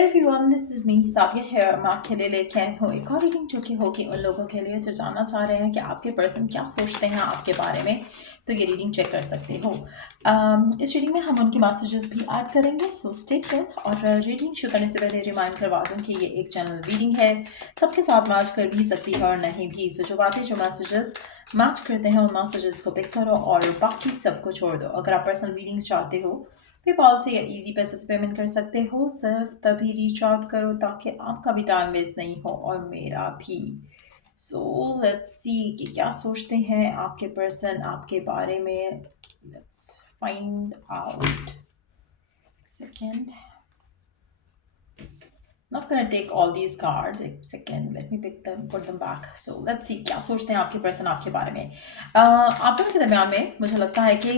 Hello everyone, this is me Sadia here. मैं आपके लिए लेके आई हूँ एक और रीडिंग जो कि होगी उन लोगों के लिए जो जानना चाह रहे हैं कि आपके पर्सन क्या सोचते हैं आपके बारे में। तो ये रीडिंग चेक कर सकते हो। इस रीडिंग में हम उनकी मैसेजेस भी ऐड करेंगे, सो स्टे ट्यून्ड। और रीडिंग शुरू करने से पहले रिमाइंड करवा दूँ कि ये एक जनरल रीडिंग है, सबके साथ मैच कर भी सकती है और नहीं भी। सो जो बातें जो मैसेजेस मैच करते हैं उन मैसेजेस को पिक करो और बाकी सबको छोड़ दो। अगर आप पर्सनल रीडिंग्स चाहते हो पेपाल से या इजी पैसे से पेमेंट कर सकते हो। सिर्फ तभी रीच आउट करो ताकि आपका भी टाइम वेस्ट नहीं हो और मेरा भी। सो लेट्स सी कि क्या सोचते हैं आपके पर्सन आपके बारे में। Let's find out. Second, not gonna take all these cards. एक second, let me pick them, put them back. So let's see क्या सोचते हैं आपके पर्सन आपके बारे में। आप दोनों के दरमियान में मुझे लगता है कि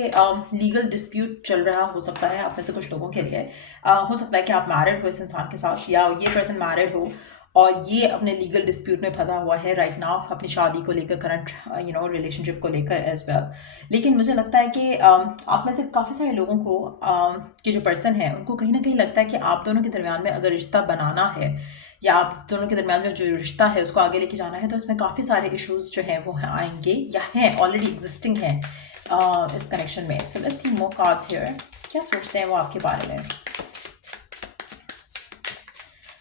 लीगल डिस्प्यूट चल रहा हो सकता है आप में से कुछ लोगों के लिए। हो सकता है कि आप मैरिड हो इस इंसान के साथ या ये पर्सन मैरिड हो और ये अपने लीगल डिस्प्यूट में फंसा हुआ है राइट नाउ अपनी शादी को लेकर, करंट रिलेशनशिप को लेकर एज वेल। लेकिन मुझे लगता है कि आप में से काफ़ी सारे लोगों को कि जो पर्सन है उनको कहीं ना कहीं लगता है कि आप दोनों के दरमियान में अगर रिश्ता बनाना है या आप दोनों के दरमियान में जो रिश्ता है उसको आगे लेके जाना है तो इसमें काफ़ी सारे इश्यूज जो हैं वो आएंगे या हैं ऑलरेडी एग्जिस्टिंग हैं इस कनेक्शन में। So let's see more cards here. क्या सोचते हैं वो आपके बारे में।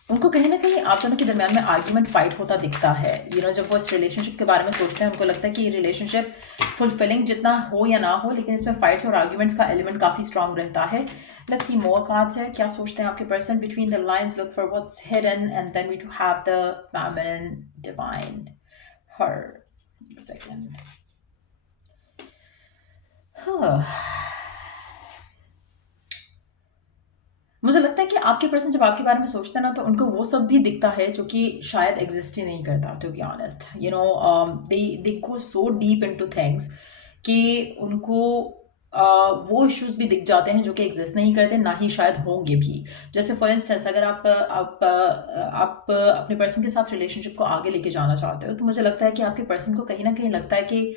उनको कहीं ना कहीं आप दोनों के दरमियान में आर्ग्यूमेंट फाइट होता दिखता है। जब वो इस रिलेशनशिप के बारे में सोचते हैं उनको लगता है कि ये रिलेशनशिप फुलफिलिंग जितना हो या ना हो लेकिन इसमें फाइट्स और आर्ग्यूमेंट्स का एलिमेंट काफ़ी स्ट्रांग रहता है। लेट्स सी मोर कार्ड्स है। क्या सोचते हैं आपके person. Between the lines look for what's hidden and then we too have the feminine divine her. Second, मुझे लगता है कि आपके पर्सन जब आपके बारे में सोचते हैं ना तो उनको वो सब भी दिखता है जो कि शायद एग्जिस्ट ही नहीं करता। To be honest they go so deep into things कि उनको वो इश्यूज भी दिख जाते हैं जो कि एग्जिस्ट नहीं करते ना ही शायद होंगे भी। जैसे फॉर इंस्टेंस अगर आप अपने पर्सन के साथ रिलेशनशिप को आगे लेके जाना चाहते हो तो मुझे लगता है कि आपके पर्सन को कहीं ना कहीं लगता है कि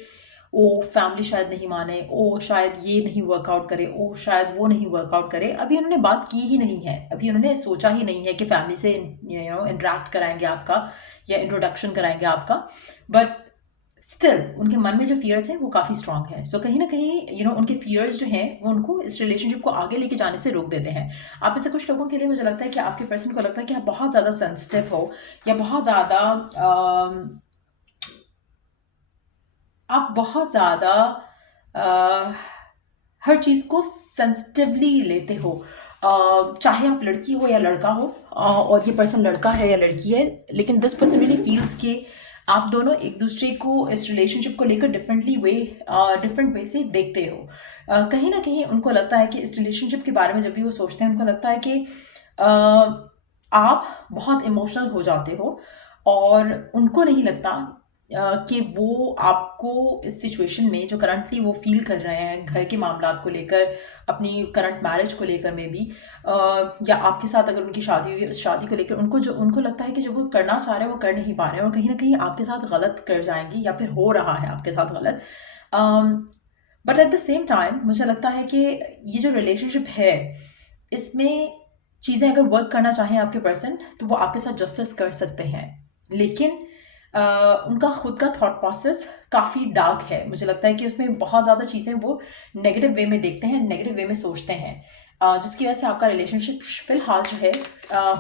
ओ फैमिली शायद नहीं माने, ओ शायद ये नहीं वर्कआउट करे, ओ शायद वो नहीं वर्कआउट करे। अभी उन्होंने बात की ही नहीं है, अभी उन्होंने सोचा ही नहीं है कि फैमिली से इंटरेक्ट कराएंगे आपका या इंट्रोडक्शन कराएंगे आपका। बट स्टिल उनके मन में जो फियर्स हैं वो काफ़ी स्ट्रांग है। सो कहीं ना कहीं उनके फियर्स जो हैं वो उनको इस रिलेशनशिप को आगे लेके जाने से रोक देते हैं। आप में से कुछ लोगों के लिए मुझे लगता है कि आपके पर्सन को लगता है कि आप बहुत ज़्यादा सेंसिटिव हो या आप बहुत ज़्यादा हर चीज़ को सेंसिटिवली लेते हो। चाहे आप लड़की हो या लड़का हो, और ये पर्सन लड़का है या लड़की है, लेकिन दिस पर्सन रियली फील्स कि आप दोनों एक दूसरे को इस रिलेशनशिप को लेकर डिफरेंट वे से देखते हो। कहीं ना कहीं उनको लगता है कि इस रिलेशनशिप के बारे में जब भी वो सोचते हैं उनको लगता है कि आप बहुत इमोशनल हो जाते हो और उनको नहीं लगता कि वो आपको इस सिचुएशन में जो करंटली वो फील कर रहे हैं घर के मामलात को लेकर, अपनी करंट मैरिज को लेकर में भी, या आपके साथ अगर उनकी शादी हुई है उस शादी को लेकर उनको लगता है कि जो वो करना चाह रहे हैं वो कर नहीं पा रहे हैं और कहीं ना कहीं आपके साथ गलत कर जाएंगे या फिर हो रहा है आपके साथ गलत। But at the same time मुझे लगता है कि ये जो रिलेशनशिप है इसमें चीज़ें अगर वर्क करना चाहें आपके पर्सन तो वो आपके साथ जस्टिस कर सकते हैं। लेकिन उनका खुद का थॉट प्रोसेस काफ़ी डार्क है। मुझे लगता है कि उसमें बहुत ज़्यादा चीज़ें वो नेगेटिव वे में देखते हैं, नेगेटिव वे में सोचते हैं, जिसकी वजह से आपका रिलेशनशिप फिलहाल जो है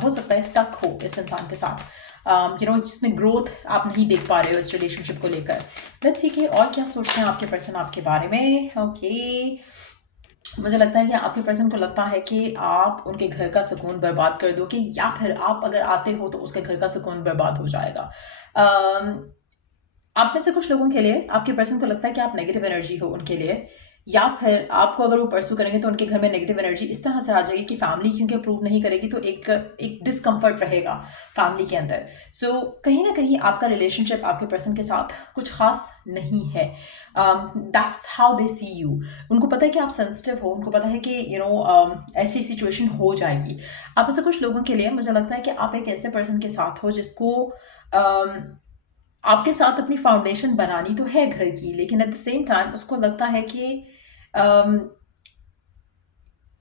हो सकता है स्टक हो इस इंसान के साथ। जिसमें ग्रोथ आप नहीं देख पा रहे हो इस रिलेशनशिप को लेकर। लेट्स सी कि और क्या सोचते हैं आपके पर्सन आपके बारे में। ओके, मुझे लगता है कि आपके पर्सन को लगता है कि आप उनके घर का सुकून बर्बाद कर दोगे या फिर आप अगर आते हो तो उसके घर का सुकून बर्बाद हो जाएगा। आप में से कुछ लोगों के लिए आपके पर्सन को लगता है कि आप नेगेटिव एनर्जी हो उनके लिए, या फिर आपको अगर वो परसू करेंगे तो उनके घर में नेगेटिव एनर्जी इस तरह से आ जाएगी कि फैमिली क्योंकि अप्रूव नहीं करेगी तो एक डिस्कम्फर्ट रहेगा फैमिली के अंदर। सो कहीं ना कहीं आपका रिलेशनशिप आपके पर्सन के साथ कुछ खास नहीं है। That's how they see you. उनको पता है कि आप सेंसिटिव हो, उनको पता है कि ऐसी सिचुएशन हो जाएगी। आप में से कुछ लोगों के लिए मुझे लगता है कि आप एक ऐसे पर्सन के साथ हो जिसको आपके साथ अपनी फाउंडेशन बनानी तो है घर की, लेकिन एट द सेम टाइम उसको लगता है कि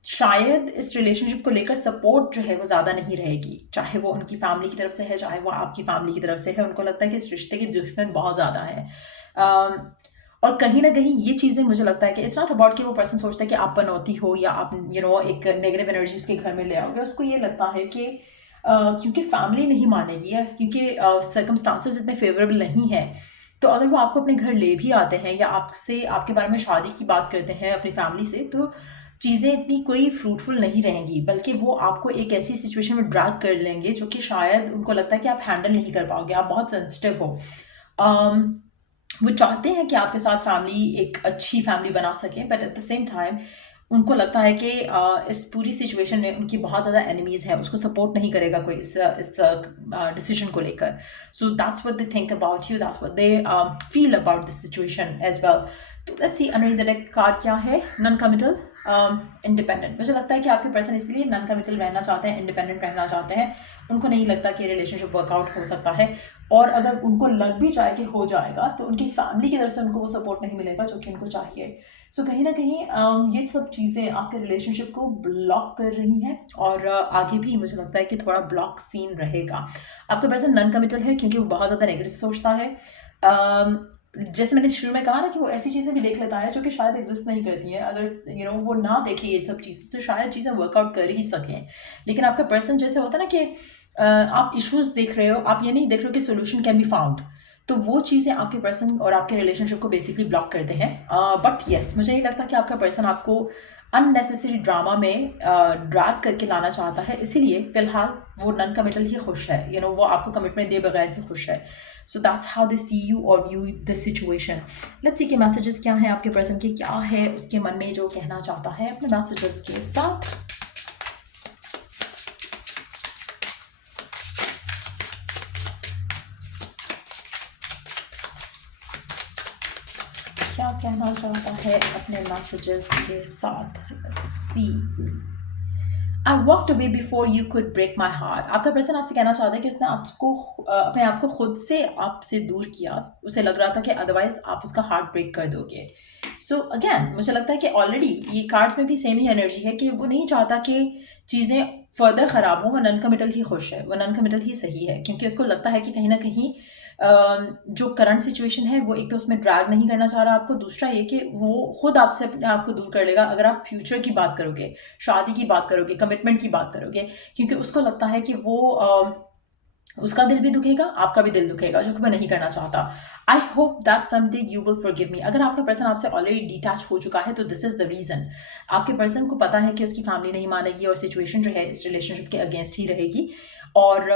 शायद इस रिलेशनशिप को लेकर सपोर्ट जो है वो ज़्यादा नहीं रहेगी, चाहे वो उनकी फैमिली की तरफ से है, चाहे वो आपकी फैमिली की तरफ से है। उनको लगता है कि इस रिश्ते के दुश्मन बहुत ज़्यादा है। और कहीं ना कहीं ये चीज़ें मुझे लगता है कि इट्स नॉट अबाउट कि वो पर्सन सोचता है कि आप पनौती हो या आप एक नेगेटिव एनर्जी उसके घर में ले आओगे। उसको ये लगता है कि क्योंकि फैमिली नहीं मानेगी या क्योंकि सर्कमस्टांसेस इतने फेवरेबल नहीं है, तो अगर वो आपको अपने घर ले भी आते हैं या आपसे आपके बारे में शादी की बात करते हैं अपनी फैमिली से, तो चीज़ें इतनी कोई फ्रूटफुल नहीं रहेंगी, बल्कि वो आपको एक ऐसी सिचुएशन में ड्रैग कर लेंगे जो कि शायद उनको लगता है कि आप हैंडल नहीं कर पाओगे, आप बहुत सेंसिटिव हो। अम, वो चाहते हैं कि आपके साथ फैमिली एक अच्छी फैमिली बना सकें, but at the same time उनको लगता है कि इस पूरी सिचुएशन में उनकी बहुत ज़्यादा एनिमीज़ हैं, उसको सपोर्ट नहीं करेगा कोई इस डिसीजन को लेकर। So that's what they think about you, that's what they feel about this situation as well. तो let's see underneath the deck card क्या है, नॉन कमिटल, इंडिपेंडेंट। मुझे लगता है कि आपके पर्सन इसलिए नॉन कमिटल रहना चाहते हैं, इंडिपेंडेंट रहना चाहते हैं। उनको नहीं लगता कि रिलेशनशिप वर्कआउट हो सकता है, और अगर उनको लग भी जाए कि हो जाएगा तो उनकी फैमिली की तरफ से उनको वो सपोर्ट नहीं मिलेगा जो कि उनको चाहिए। सो कहीं ना कहीं ये सब चीज़ें आपके रिलेशनशिप को ब्लॉक कर रही हैं, और आगे भी मुझे लगता है कि थोड़ा ब्लॉक सीन रहेगा। आपका पर्सन नॉन कमिटल है क्योंकि वो बहुत ज़्यादा नेगेटिव सोचता है। जैसे मैंने शुरू में कहा ना कि वो ऐसी चीज़ें भी देख लेता है जो कि शायद एग्जिस्ट नहीं करती हैं। अगर वो ना देखे ये सब चीज़ें तो शायद चीज़ें वर्कआउट कर ही सकें। लेकिन आपका पर्सन जैसे होता है ना कि आप इश्यूज देख रहे हो, आप ये नहीं देख रहे हो कि सोल्यूशन कैन बी फाउंड, तो वो चीज़ें आपके पर्सन और आपके रिलेशनशिप को बेसिकली ब्लॉक करते हैं। बट येस, मुझे ये लगता है कि आपका पर्सन आपको अननेसेसरी ड्रामा में ड्रैग करके लाना चाहता है, इसीलिए फिलहाल वो नॉन कमिटल ही खुश है। वो आपको कमिटमेंट दे बगैर ही खुश है। So that's how they see you और view this situation. Let's see के मैसेजेस क्या हैं आपके पर्सन के, क्या है उसके मन में जो कहना चाहता है अपने मैसेजेस के साथ। क्या कहना चाहता है अपने मैसेजेस के साथ। Let's see. I walked away before you could break my heart. आपका पर्सन आपसे कहना चाहता है कि उसने आपको अपने आप को खुद से आपसे दूर किया। उसे लग रहा था कि अदरवाइज आप उसका हार्ट ब्रेक कर दोगे। सो अगेन मुझे लगता है कि ऑलरेडी ये कार्ड्स में भी सेम ही एनर्जी है कि वो नहीं चाहता कि चीज़ें फर्दर ख़राब हो। वो नॉन कमिटल ही खुश है, वो नॉन कमिटल ही सही है, क्योंकि उसको लगता है कि कहीं ना कहीं जो करंट सिचुएशन है वो एक तो उसमें ड्रैग नहीं करना चाह रहा आपको, दूसरा ये कि वो खुद आपसे अपने आप को दूर कर लेगा अगर आप फ्यूचर की बात करोगे, शादी की बात करोगे, कमिटमेंट की बात करोगे, क्योंकि उसको लगता है कि वो उसका दिल भी दुखेगा, आपका भी दिल दुखेगा, जो कि मैं नहीं करना चाहता। I hope that someday you will forgive me. अगर आपका पर्सन आपसे ऑलरेडी डिटैच हो चुका है तो दिस इज द रीजन। आपके पर्सन को पता है कि उसकी फैमिली नहीं मानेगी और सिचुएशन जो है इस रिलेशनशिप के अगेंस्ट ही रहेगी, और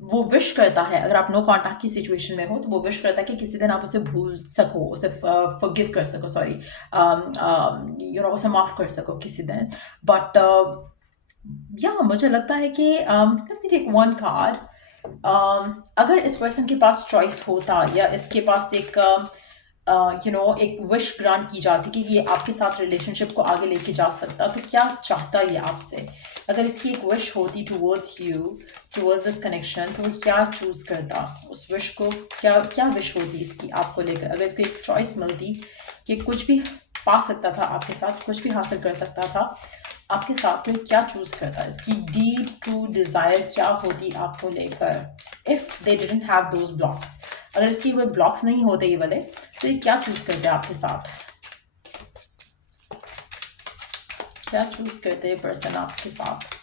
वो विश करता है, अगर आप नो कॉन्टैक्ट की सिचुएशन में हो तो वो विश करता है कि किसी दिन आप उसे भूल सको, उसे फॉरगिव कर सको, सॉरी उसे माफ़ कर सको किसी दिन। बट या मुझे लगता है कि let me take one card. अगर इस पर्सन के पास चॉइस होता या इसके पास एक एक विश ग्रांट की जाती कि ये आपके साथ रिलेशनशिप को आगे लेके जा सकता, तो क्या चाहता ये आपसे? अगर इसकी एक विश होती towards you, towards this connection, तो वो क्या चूज़ करता? उस विश को क्या विश होती इसकी आपको लेकर? अगर इसको एक चॉइस मिलती कि कुछ भी पा सकता था आपके साथ, कुछ भी हासिल कर सकता था आपके साथ, तो क्या चूज़ करता? इसकी डीप ट्रू डिज़ायर क्या होती आपको लेकर? If they didn't have those blocks, अगर इसकी वो ब्लॉक्स नहीं होते ये वाले, तो ये क्या चूज़ करते आपके साथ? क्या चूज़ करते पर्सन आपके साथ?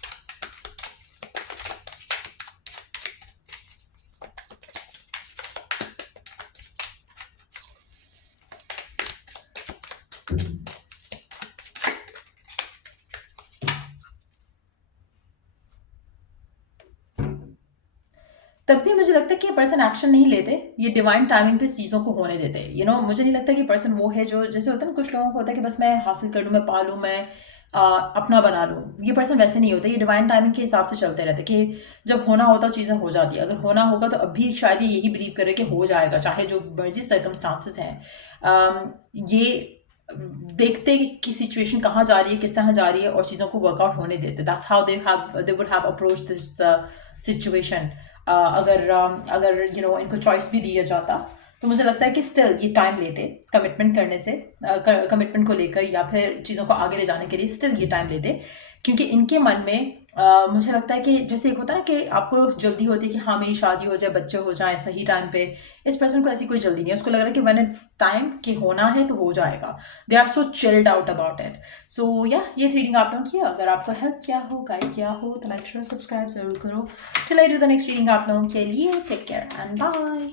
तब भी मुझे लगता है कि ये पर्सन एक्शन नहीं लेते, ये डिवाइन टाइमिंग पे चीज़ों को होने देते। मुझे नहीं लगता कि पर्सन वो है जो, जैसे होता है ना कुछ लोगों को होता है कि बस मैं हासिल कर लूँ, मैं पा लूँ, मैं अपना बना लूँ। ये पर्सन वैसे नहीं होता, ये डिवाइन टाइमिंग के हिसाब से चलते रहते कि जब होना होता चीज़ें हो जाती है। अगर होना होगा तो अभी शायद ये यही बिलीव करे कि हो जाएगा, चाहे जो मर्जी सर्कमस्टांसेस हैं। ये देखते कि सिचुएशन कहाँ जा रही है, किस तरह जा रही है, और चीज़ों को वर्कआउट होने देते। That's how they would have approach this situation. अगर इनको चॉइस भी दिया जाता तो मुझे लगता है कि स्टिल ये टाइम लेते कमिटमेंट करने से, कमिटमेंट को लेकर या फिर चीज़ों को आगे ले जाने के लिए स्टिल ये टाइम लेते, क्योंकि इनके मन में मुझे लगता है कि जैसे एक होता है ना कि आपको जल्दी होती है कि हाँ मेरी शादी हो जाए, बच्चे हो जाए सही टाइम पे, इस पर्सन को ऐसी कोई जल्दी नहीं है, उसको लग रहा है कि व्हेन इट्स टाइम कि होना है तो हो जाएगा। They are so chilled out about it. So या ये रीडिंग आप लोगों की है। अगर आपको हेल्प किया हो, गाइड किया हो तो लाइक शेयर सब्सक्राइब जरूर करो। चलो I do the next reading आप लोगों के लिए। Take care and bye.